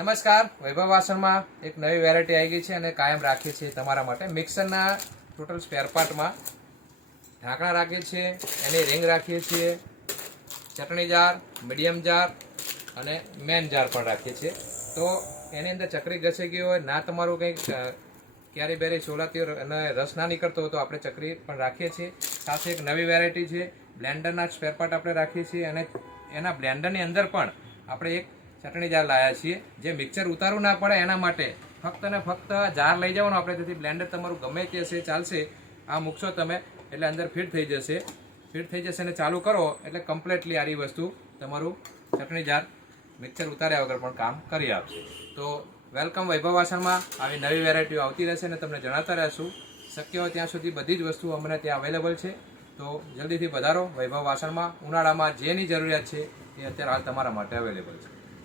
નમસ્કાર, વૈભવ વાસણમાં એક નવી વેરાયટી આવી ગઈ છે અને કાયમ રાખીએ છીએ તમારા માટે. મિક્સરના ટોટલ સ્પેર પાર્ટમાં ઢાંકણા રાખીએ છીએ, એની રિંગ રાખીએ છીએ, ચટણી જાર, મીડિયમ જાર અને મેન જાર પણ રાખીએ છીએ. તો એની અંદર ચકરી ઘસી ગઈ હોય, ના તમારું કંઈક ક્યારી બેરી ચોલાતી અને રસ ના નીકળતો હોય તો આપણે ચકરી પણ રાખીએ છીએ. સાથે એક નવી વેરાયટી છે, બ્લેન્ડરના સ્પેર પાર્ટ આપણે રાખીએ છીએ અને એના બ્લેન્ડરની અંદર પણ આપણે એક ચટણી જાર લાવ્યા છીએ, જે મિક્સર ઉતારવું ના પડે એના માટે ફક્ત ને ફક્ત જાર લઈ જવાનું આપણે. તેથી બ્લેન્ડર તમારું ગમે તે હશે ચાલશે. આ મૂકશો તમે એટલે અંદર ફિટ થઈ જશે અને ચાલુ કરો એટલે કમ્પ્લીટલી આરી વસ્તુ તમારું ચટણી જાર મિક્સર ઉતાર્યા વગર પણ કામ કરી આપશે. તો વેલકમ વૈભવ વાસણમાં. આવી નવી વેરાયટીઓ આવતી રહેશે અને તમને જણાવતા રહેશું. શક્ય હોય ત્યાં સુધી બધી જ વસ્તુ અમને ત્યાં અવેલેબલ છે. તો જલ્દીથી પધારો વૈભવ વાસણમાં. ઉનાળામાં જેની જરૂરિયાત છે એ અત્યારે હાલ તમારા માટે અવેલેબલ છે.